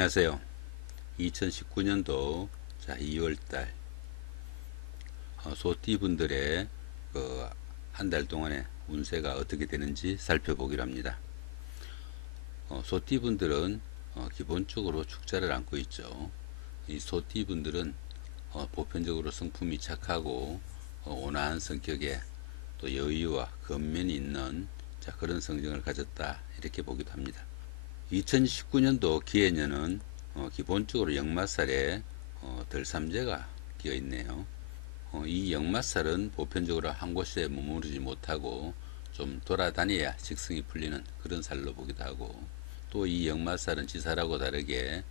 안녕하세요. 2019년도 2월달 소띠분들의 한 달 동안의 운세가 어떻게 되는지 살펴보기로 합니다. 소띠분들은 기본적으로 축자를 안고 있죠. 이 소띠분들은 보편적으로 성품이 착하고 온화한 성격에 또 여유와 근면이 있는 그런 성정을 가졌다 이렇게 보기도 합니다. 2019년도 기해년은 기본적으로 역마살에 덜삼재가 끼어 있네요. 이 역마살은 보편적으로 한 곳에 머무르지 못하고 좀 돌아다녀야 직성이 풀리는 그런 살로 보기도 하고, 또 이 역마살은 지살하고 다르게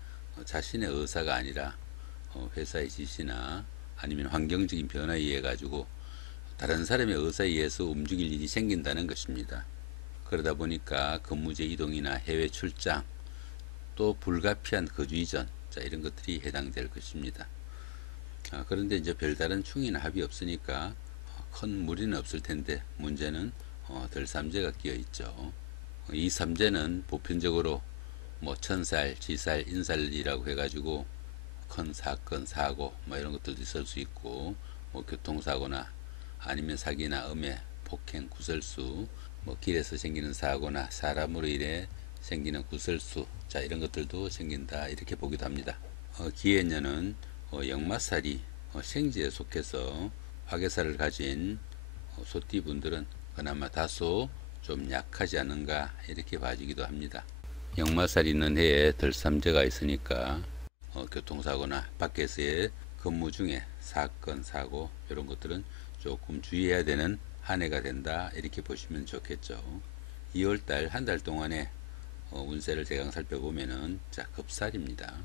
자신의 의사가 아니라 회사의 지시나 아니면 환경적인 변화에 의해 가지고 다른 사람의 의사에 의해서 움직일 일이 생긴다는 것입니다. 그러다 보니까 근무지 이동이나 해외 출장, 또 불가피한 거주 이전, 이런 것들이 해당될 것입니다. 그런데 이제 별다른 충이나 합이 없으니까 큰 무리는 없을 텐데, 문제는 덜삼재가 끼어 있죠. 이 삼재는 보편적으로 천살, 지살, 인살이라고 해가지고 큰 사건, 사고 이런 것들도 있을 수 있고, 교통사고나 아니면 사기나 음해, 폭행, 구설수, 길에서 생기는 사고나 사람으로 인해 생기는 구설수, 이런 것들도 생긴다 이렇게 보기도 합니다. 기해년은 역마살이 생지에 속해서 화개살을 가진 소띠분들은 그나마 다소 좀 약하지 않은가 이렇게 봐지기도 합니다. 역마살이 있는 해에 덜삼재가 있으니까 교통사고나 밖에서의 근무 중에 사건, 사고 이런 것들은 조금 주의해야 되는 한 해가 된다 이렇게 보시면 좋겠죠. 2월달 한 달 동안의 운세를 대강 살펴보면은 급살입니다.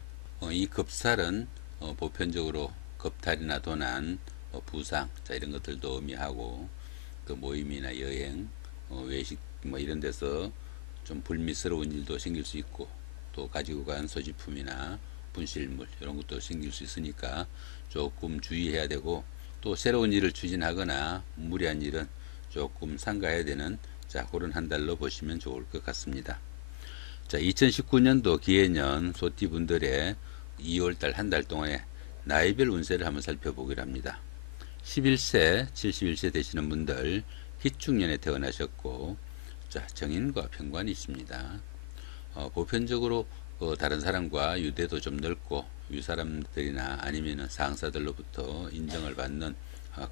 이 급살은 보편적으로 겁탈이나 도난, 부상 이런 것들도 의미하고, 그 모임이나 여행, 외식 이런 데서 좀 불미스러운 일도 생길 수 있고, 또 가지고 간 소지품이나 분실물 이런 것도 생길 수 있으니까 조금 주의해야 되고, 또 새로운 일을 추진하거나 무리한 일은 조금 삼가해야 되는 그런 한 달로 보시면 좋을 것 같습니다. 2019년도 기해년 소띠분들의 2월달 한 달 동안의 나이별 운세를 한번 살펴보기로 합니다. 11세, 71세 되시는 분들 희축년에 태어나셨고, 정인과 편관이십니다. 보편적으로 다른 사람과 유대도 좀 넓고 윗사람들이나 아니면 상사들로부터 인정을 받는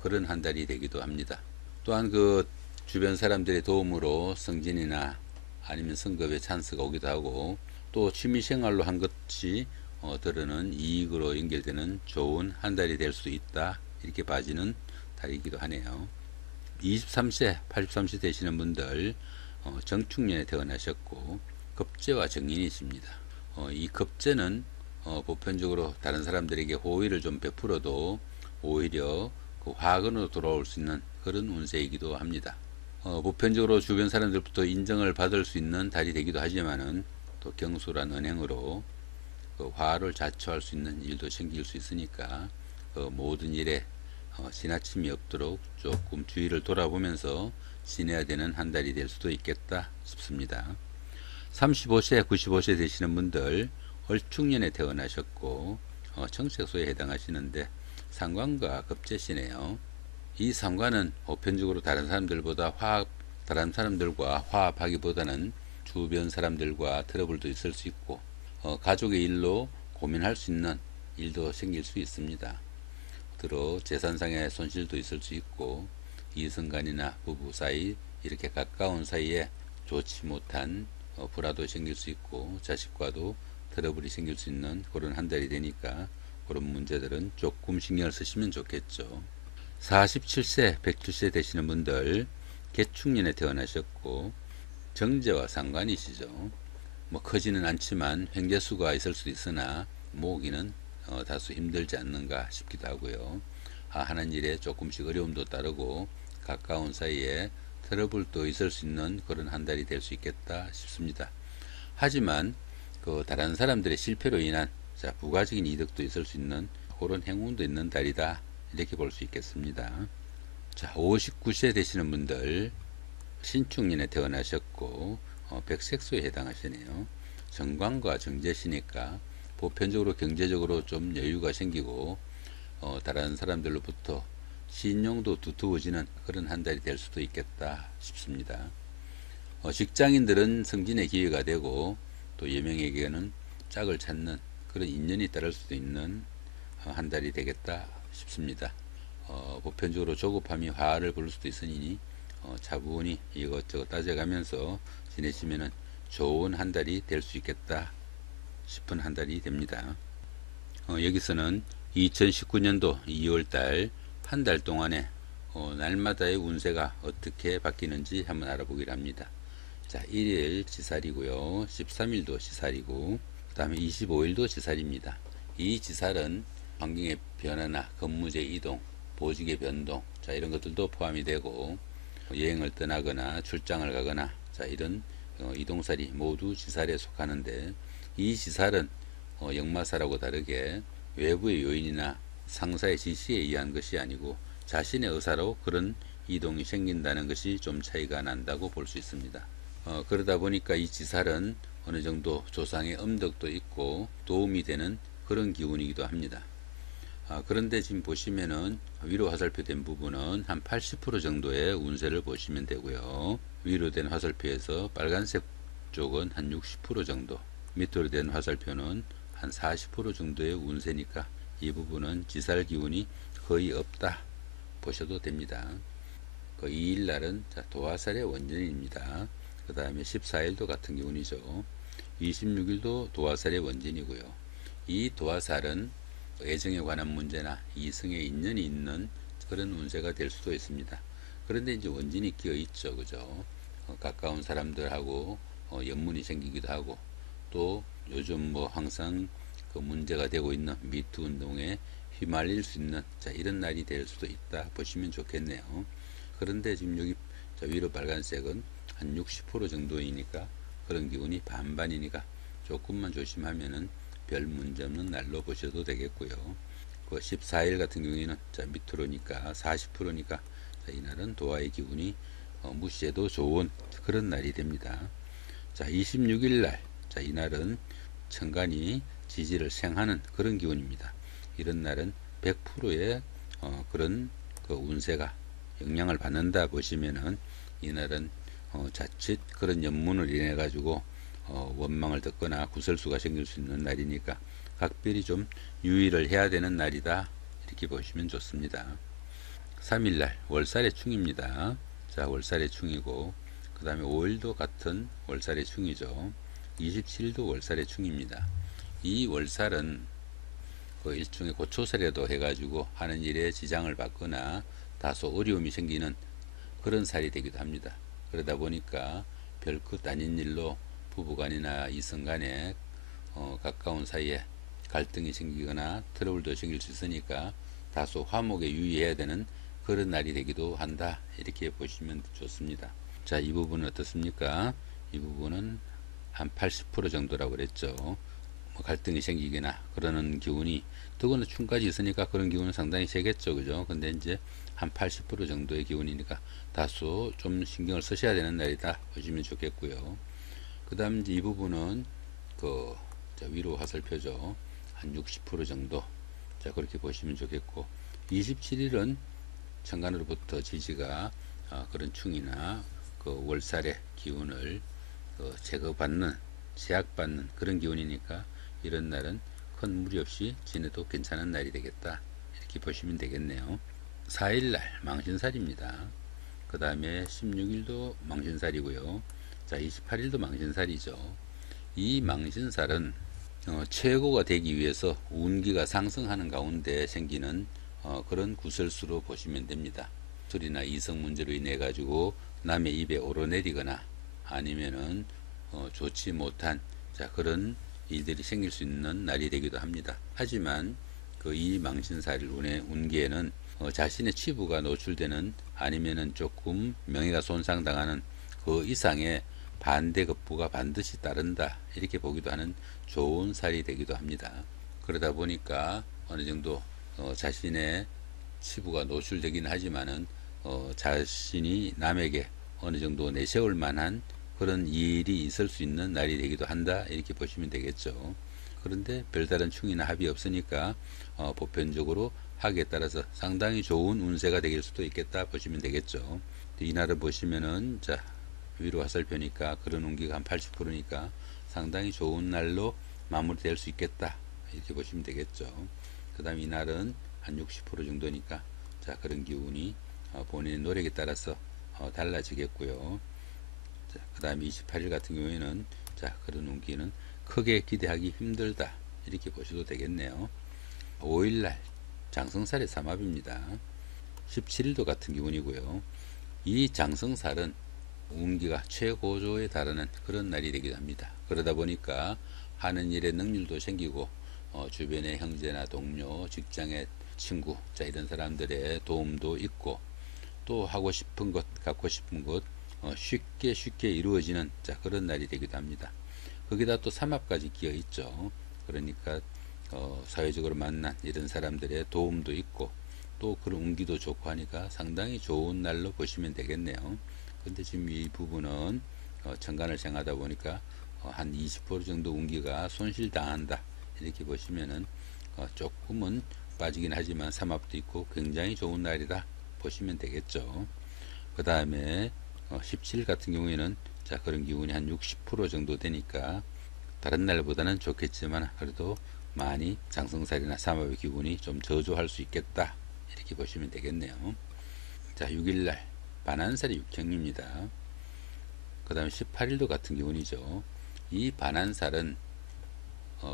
그런 한 달이 되기도 합니다. 또한 그 주변 사람들의 도움으로 승진이나 아니면 승급의 찬스가 오기도 하고, 또 취미생활로 한 것이 들어는 이익으로 연결되는 좋은 한 달이 될 수 있다 이렇게 봐지는 달이기도 하네요. 23세, 83세 되시는 분들 정축년에 태어나셨고 겁재와 정인이십니다. 이 겁재는 보편적으로 다른 사람들에게 호의를 좀 베풀어도 오히려 그 화근으로 돌아올 수 있는 그런 운세이기도 합니다. 보편적으로 주변 사람들부터 인정을 받을 수 있는 달이 되기도 하지만은, 또 경솔한 언행으로 그 화를 자초할 수 있는 일도 생길 수 있으니까 모든 일에 지나침이 없도록 조금 주의를 돌아보면서 지내야 되는 한 달이 될 수도 있겠다 싶습니다. 35세, 95세 되시는 분들 얼축년에 태어나셨고 청색소에 해당하시는데 상관과 겁재시네요. 이 상관은 보편적으로 다른 사람들과 화합하기보다는 주변 사람들과 트러블도 있을 수 있고, 가족의 일로 고민할 수 있는 일도 생길 수 있습니다. 들어 재산상의 손실도 있을 수 있고, 이성간이나 부부 사이 이렇게 가까운 사이에 좋지 못한 불화도 생길 수 있고, 자식과도 트러블이 생길 수 있는 그런 한 달이 되니까 그런 문제들은 조금 신경을 쓰시면 좋겠죠. 47세, 107세 되시는 분들 개축년에 태어나셨고 정제와 상관이시죠. 크지는 않지만 횡재수가 있을 수도 있으나 모으기는 다소 힘들지 않는가 싶기도 하고요. 하는 일에 조금씩 어려움도 따르고 가까운 사이에 트러블도 있을 수 있는 그런 한 달이 될 수 있겠다 싶습니다. 하지만 그 다른 사람들의 실패로 인한 부가적인 이득도 있을 수 있는 그런 행운도 있는 달이다 이렇게 볼 수 있겠습니다. 59세 되시는 분들 신축년에 태어나셨고 백색소에 해당하시네요. 정관과 정제시니까 보편적으로 경제적으로 좀 여유가 생기고 다른 사람들로부터 신용도 두터워지는 그런 한 달이 될 수도 있겠다 싶습니다. 직장인들은 승진의 기회가 되고 또 여명에게는 짝을 찾는 그런 인연이 따를 수도 있는 한 달이 되겠다 싶습니다. 보편적으로 조급함이 화를 부를 수도 있으니 차분히 이것저것 따져가면서 지내시면 좋은 한 달이 될 수 있겠다 싶은 한 달이 됩니다. 여기서는 2019년도 2월달 한 달 동안에 날마다의 운세가 어떻게 바뀌는지 한번 알아보기로 합니다. 자, 1일 지살이고요. 13일도 지살이고 그 다음에 25일도 지살입니다. 이 지살은 환경의 변화나 근무제 이동, 보직의 변동, 자, 이런 것들도 포함이 되고 여행을 떠나거나 출장을 가거나 자, 이런 이동살이 모두 지살에 속하는데 이 지살은 역마살하고 다르게 외부의 요인이나 상사의 지시에 의한 것이 아니고 자신의 의사로 그런 이동이 생긴다는 것이 좀 차이가 난다고 볼 수 있습니다. 그러다 보니까 이 지살은 어느 정도 조상의 음덕도 있고 도움이 되는 그런 기운이기도 합니다. 그런데 지금 보시면은 위로 화살표 된 부분은 한 80% 정도의 운세를 보시면 되고요. 위로 된 화살표에서 빨간색 쪽은 한 60% 정도, 밑으로 된 화살표는 한 40% 정도의 운세니까 이 부분은 지살 기운이 거의 없다 보셔도 됩니다. 그 2일 날은 도화살의 원전입니다. 그 다음에 14일도 같은 기운이죠. 26일도 도화살의 원진이고요. 이 도화살은 애정에 관한 문제나 이성에 인연이 있는 그런 운세가 될 수도 있습니다. 그런데 이제 원진이 끼어 있죠, 그죠? 가까운 사람들하고 연문이 생기기도 하고 또 요즘 뭐 항상 그 문제가 되고 있는 미투 운동에 휘말릴 수 있는 자, 이런 날이 될 수도 있다 보시면 좋겠네요. 그런데 지금 여기 위로 빨간색은 한 60% 정도이니까 그런 기운이 반반이니까 조금만 조심하면은 별 문제 없는 날로 보셔도 되겠고요. 그 14일 같은 경우에는 자, 밑으로니까 40%니까 자, 이날은 도화의 기운이 무시해도 좋은 그런 날이 됩니다. 자, 26일 날, 자, 이날은 천간이 지지를 생하는 그런 기운입니다. 이런 날은 100%의 그런 그 운세가 영향을 받는다 보시면은 이날은 자칫 그런 연문을 인해 가지고 원망을 듣거나 구설수가 생길 수 있는 날이니까 각별히 좀 유의를 해야 되는 날이다 이렇게 보시면 좋습니다. 3일날 월살의 충입니다. 자, 월살의 충이고 그 다음에 5일도 같은 월살의 충이죠. 27일도 월살의 충입니다. 이 월살은 그 일종의 고초살이라도 해가지고 하는 일에 지장을 받거나 다소 어려움이 생기는 그런 살이 되기도 합니다. 그러다 보니까 별것 아닌 일로 부부간이나 이성간에 가까운 사이에 갈등이 생기거나 트러블도 생길 수 있으니까 다소 화목에 유의해야 되는 그런 날이 되기도 한다 이렇게 보시면 좋습니다. 자, 이 부분은 어떻습니까? 이 부분은 한 80% 정도라고 그랬죠. 뭐 갈등이 생기거나 그러는 기운이 더구나 충까지 있으니까 그런 기운은 상당히 세겠죠, 그죠? 근데 이제 한 80% 정도의 기운이니까 다소 좀 신경을 쓰셔야 되는 날이다 보시면 좋겠고요. 그 다음 이제 이 부분은 그 위로 화살표죠. 한 60% 정도. 자, 그렇게 보시면 좋겠고 27일은 천간으로부터 지지가 그런 충이나 그 월살의 기운을 제거받는 제약받는 그런 기운이니까 이런 날은 큰 무리 없이 지내도 괜찮은 날이 되겠다 이렇게 보시면 되겠네요. 4일날 망신살입니다. 그 다음에 16일도 망신살이고요. 자, 28일도 망신살이죠. 이 망신살은 최고가 되기 위해서 운기가 상승하는 가운데 생기는 그런 구설수로 보시면 됩니다. 술이나 이성 문제로 인해 가지고 남의 입에 오르내리거나 아니면은 좋지 못한 자, 그런 일들이 생길 수 있는 날이 되기도 합니다. 하지만 그 이 망신살 운기에는 자신의 치부가 노출되는 아니면은 조금 명예가 손상당하는 그 이상의 반대급부가 반드시 따른다 이렇게 보기도 하는 좋은 살이 되기도 합니다. 그러다 보니까 어느 정도 자신의 치부가 노출되긴 하지만은 자신이 남에게 어느 정도 내세울 만한 그런 일이 있을 수 있는 날이 되기도 한다 이렇게 보시면 되겠죠. 그런데 별다른 충이나 합이 없으니까 보편적으로 하기에 따라서 상당히 좋은 운세가 되길 수도 있겠다 보시면 되겠죠. 이날을 보시면은 자 위로 화살표니까 그런 운기가 한 80%니까 상당히 좋은 날로 마무리될 수 있겠다 이렇게 보시면 되겠죠. 그 다음 이날은 한 60% 정도니까 자 그런 기운이 본인의 노력에 따라서 달라지겠고요. 그 다음에 28일 같은 경우에는 자 그런 운기는 크게 기대하기 힘들다 이렇게 보셔도 되겠네요. 5일날 장성살의 삼합입니다. 17일도 같은 기운이고요. 이 장성살은 운기가 최고조에 달하는 그런 날이 되기도 합니다. 그러다 보니까 하는 일에 능률도 생기고 주변의 형제나 동료, 직장의 친구 자 이런 사람들의 도움도 있고 또 하고 싶은 것, 갖고 싶은 것 쉽게 이루어지는 자 그런 날이 되기도 합니다. 거기다 또 삼합까지 끼어 있죠. 그러니까 사회적으로 만난 이런 사람들의 도움도 있고 또 그런 운기도 좋고 하니까 상당히 좋은 날로 보시면 되겠네요. 근데 지금 이 부분은 천간을 생하다 보니까 한 20% 정도 운기가 손실당한다 이렇게 보시면은 조금은 빠지긴 하지만 삼합도 있고 굉장히 좋은 날이다 보시면 되겠죠. 그 다음에 17일 같은 경우에는 자 그런 기운이 한 60% 정도 되니까 다른 날보다는 좋겠지만 그래도 많이 장성살이나 삼합의 기운이 좀 저조할 수 있겠다 이렇게 보시면 되겠네요. 자 6일날 반한살이 육형입니다. 그 다음에 18일도 같은 기운이죠. 이 반한살은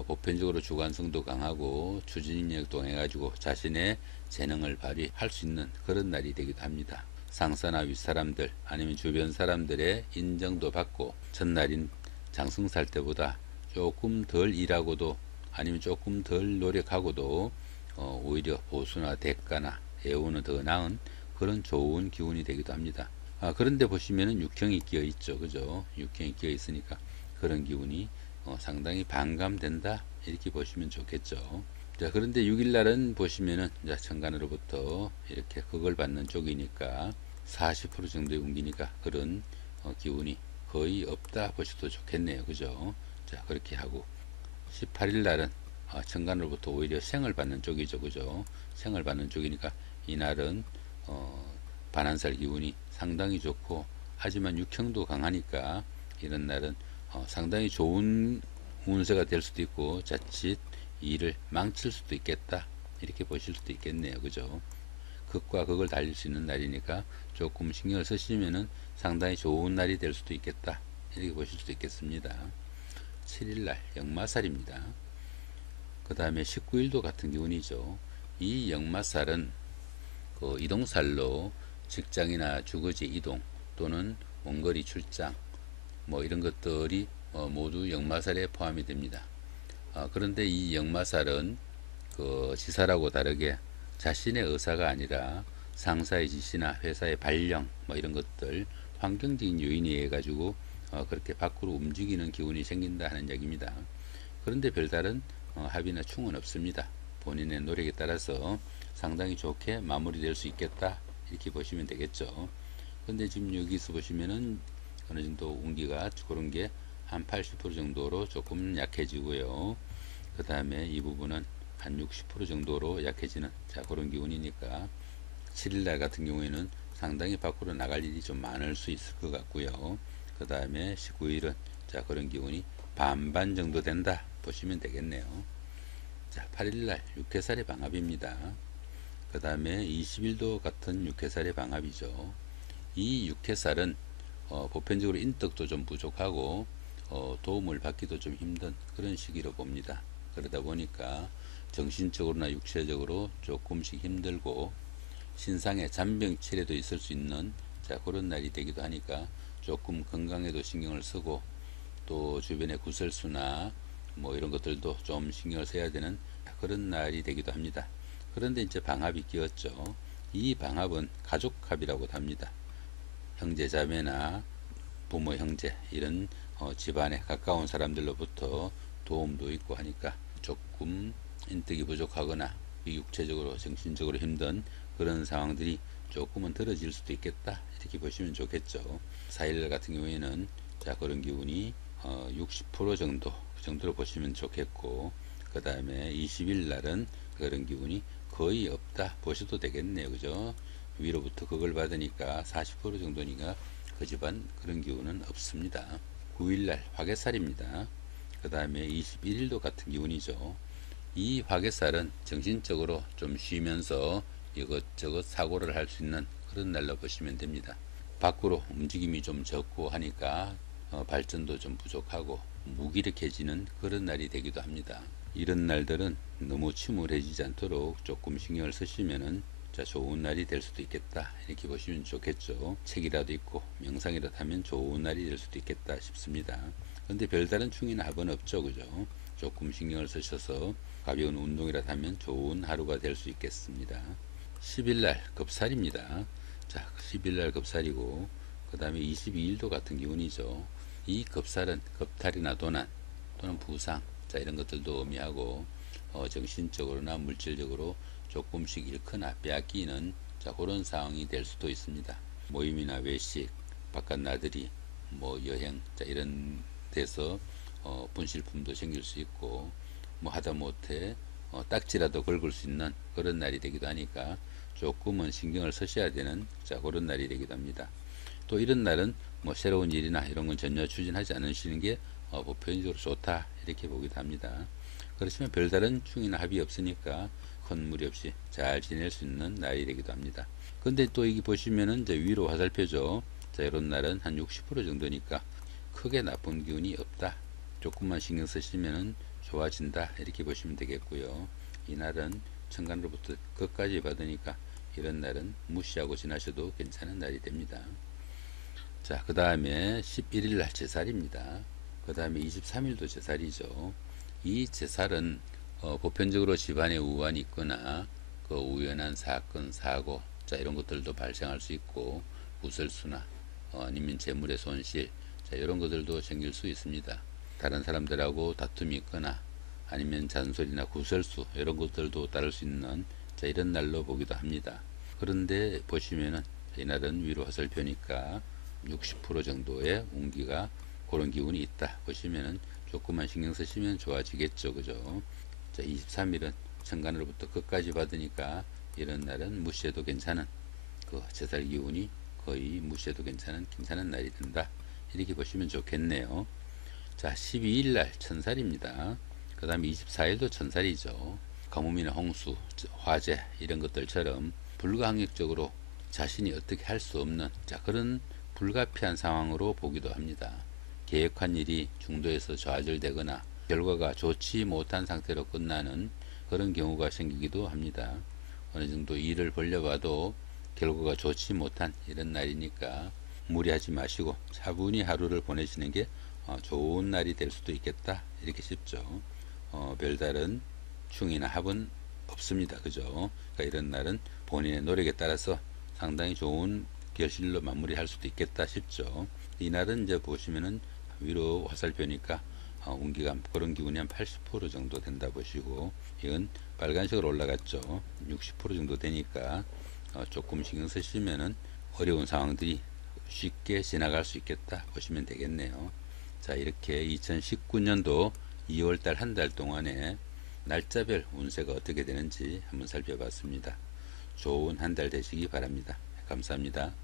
보편적으로 주관성도 강하고 추진력도 강해가지고 자신의 재능을 발휘할 수 있는 그런 날이 되기도 합니다. 상사나 윗사람들 아니면 주변 사람들의 인정도 받고 첫날인 장성살 때보다 조금 덜 일하고도 아니면 조금 덜 노력하고도 오히려 보수나 대가나 애우는 더 나은 그런 좋은 기운이 되기도 합니다. 그런데 보시면은 육형이 끼어 있죠. 그죠? 육형이 끼어 있으니까 그런 기운이 상당히 반감된다. 이렇게 보시면 좋겠죠. 자, 그런데 6일날은 보시면은 자, 천간으로부터 이렇게 그걸 받는 쪽이니까 40% 정도의 운기니까 그런 기운이 거의 없다 보셔도 좋겠네요. 그죠? 자, 그렇게 하고 18일날은 천간으로부터 오히려 생을 받는 쪽이죠. 그죠? 생을 받는 쪽이니까 이날은 반한살 기운이 상당히 좋고 하지만 육형도 강하니까 이런 날은 상당히 좋은 운세가 될 수도 있고 자칫 일을 망칠 수도 있겠다 이렇게 보실 수도 있겠네요. 그죠? 극과 극을 달릴 수 있는 날이니까 조금 신경을 쓰시면은 상당히 좋은 날이 될 수도 있겠다 이렇게 보실 수도 있겠습니다. 7일날 역마살입니다. 그 다음에 19일도 같은 기운이죠. 이 역마살은 그 이동살로 직장이나 주거지 이동 또는 원거리 출장 뭐 이런 것들이 모두 역마살에 포함이 됩니다. 그런데 이 역마살은 그 지살하고 다르게 자신의 의사가 아니라 상사의 지시나 회사의 발령 뭐 이런 것들 환경적인 요인에 의해 가지고 그렇게 밖으로 움직이는 기운이 생긴다 하는 얘기입니다. 그런데 별다른 합의나 충은 없습니다. 본인의 노력에 따라서 상당히 좋게 마무리될 수 있겠다 이렇게 보시면 되겠죠. 근데 지금 여기서 보시면은 어느 정도 운기가 그런 게 한 80% 정도로 조금 약해지고요. 그 다음에 이 부분은 한 60% 정도로 약해지는 자 그런 기운이니까 7일날 같은 경우에는 상당히 밖으로 나갈 일이 좀 많을 수 있을 것 같고요. 그 다음에 19일은 자 그런 기운이 반반 정도 된다 보시면 되겠네요. 자 8일날 육해살의 방합입니다. 그 다음에 20일도 같은 육해살의 방합이죠. 이 육해살은 보편적으로 인덕도 좀 부족하고 도움을 받기도 좀 힘든 그런 시기로 봅니다. 그러다 보니까 정신적으로나 육체적으로 조금씩 힘들고 신상의 잔병치레도 있을 수 있는 자 그런 날이 되기도 하니까 조금 건강에도 신경을 쓰고 또 주변의 구설수나 뭐 이런 것들도 좀 신경을 써야 되는 그런 날이 되기도 합니다. 그런데 이제 방합이 끼었죠. 이 방합은 가족합이라고 합니다. 형제자매나 부모 형제 이런 집안에 가까운 사람들로부터 도움도 있고 하니까 조금 인덕이 부족하거나 육체적으로 정신적으로 힘든 그런 상황들이 조금은 덜어질 수도 있겠다 이렇게 보시면 좋겠죠. 4일 같은 경우에는 자 그런 기운이 60% 정도 정도로 보시면 좋겠고, 그 다음에 20일 날은 그런 기운이 거의 없다 보셔도 되겠네요. 그죠? 위로부터 그걸 받으니까 40% 정도니까 그 집안 그런 기운은 없습니다. 9일 날 화개살입니다. 그 다음에 21일도 같은 기운이죠. 이 화개살은 정신적으로 좀 쉬면서 이것저것 사고를 할 수 있는 그런 날로 보시면 됩니다. 밖으로 움직임이 좀 적고 하니까 발전도 좀 부족하고 무기력해지는 그런 날이 되기도 합니다. 이런 날들은 너무 침울해지지 않도록 조금 신경을 쓰시면은 좋은 날이 될 수도 있겠다 이렇게 보시면 좋겠죠. 책이라도 있고 명상이라도 하면 좋은 날이 될 수도 있겠다 싶습니다. 그런데 별다른 충이나 합은 없죠. 그죠? 조금 신경을 쓰셔서 가벼운 운동이라도 하면 좋은 하루가 될 수 있겠습니다. 10일날 급살입니다. 자, 10일날 급살이고 그 다음에 22일도 같은 기운이죠. 이 급살은 겁탈이나 도난 또는 부상 이런 것들도 의미하고 정신적으로나 물질적으로 조금씩 잃거나 빼앗기는 그런 상황이 될 수도 있습니다. 모임이나 외식, 바깥 나들이, 여행 이런 데서 분실품도 생길 수 있고 하다못해 딱지라도 긁을 수 있는 그런 날이 되기도 하니까 조금은 신경을 쓰셔야 되는 그런 날이 되기도 합니다. 또 이런 날은 새로운 일이나 이런 건 전혀 추진하지 않으시는 게 보편적으로 좋다 이렇게 보기도 합니다. 그렇지만 별다른 충이나 합이 없으니까 큰 무리 없이 잘 지낼 수 있는 날이 되기도 합니다. 근데 또 여기 보시면은 위로 화살표죠. 이런 날은 한 60% 정도니까 크게 나쁜 기운이 없다. 조금만 신경 쓰시면은 좋아진다 이렇게 보시면 되겠고요. 이 날은 천간으로부터 끝까지 받으니까 이런 날은 무시하고 지나셔도 괜찮은 날이 됩니다. 자, 그 다음에 11일 날 제살입니다. 그 다음에 23일도 제살이죠. 이 제살은 보편적으로 집안에 우환이 있거나 우연한 사건, 사고 이런 것들도 발생할 수 있고 구설수나 아니면 재물의 손실 이런 것들도 생길 수 있습니다. 다른 사람들하고 다툼이 있거나 아니면 잔소리나 구설수 이런 것들도 따를 수 있는 이런 날로 보기도 합니다. 그런데 보시면은 이날은 위로 화살표니까 60% 정도의 운기가 그런 기운이 있다 보시면은 조금만 신경 쓰시면 좋아지겠죠. 그죠? 23일은 천간으로부터 끝까지 받으니까 이런 날은 무시해도 괜찮은 제살 기운이 거의 무시해도 괜찮은 날이 된다 이렇게 보시면 좋겠네요. 자, 12일 날 천살입니다. 그 다음에 24일도 천살이죠. 가뭄이나 홍수, 화재 이런 것들처럼 불가항력적으로 자신이 어떻게 할 수 없는 그런 불가피한 상황으로 보기도 합니다. 계획한 일이 중도에서 좌절되거나 결과가 좋지 못한 상태로 끝나는 그런 경우가 생기기도 합니다. 어느 정도 일을 벌려봐도 결과가 좋지 못한 이런 날이니까 무리하지 마시고 차분히 하루를 보내시는 게 좋은 날이 될 수도 있겠다 이렇게 싶죠. 별다른 충이나 합은 없습니다. 그죠? 그러니까 이런 날은 본인의 노력에 따라서 상당히 좋은 결실로 마무리할 수도 있겠다 싶죠. 이 날은 이제 보시면은 위로 화살표니까 운기가 그런 기운이 한 80% 정도 된다 보시고 이건 빨간색으로 올라갔죠. 60% 정도 되니까 조금 신경 쓰시면은 어려운 상황들이 쉽게 지나갈 수 있겠다 보시면 되겠네요. 자, 이렇게 2019년도 2월달 한 달 동안에 날짜별 운세가 어떻게 되는지 한번 살펴봤습니다. 좋은 한 달 되시기 바랍니다. 감사합니다.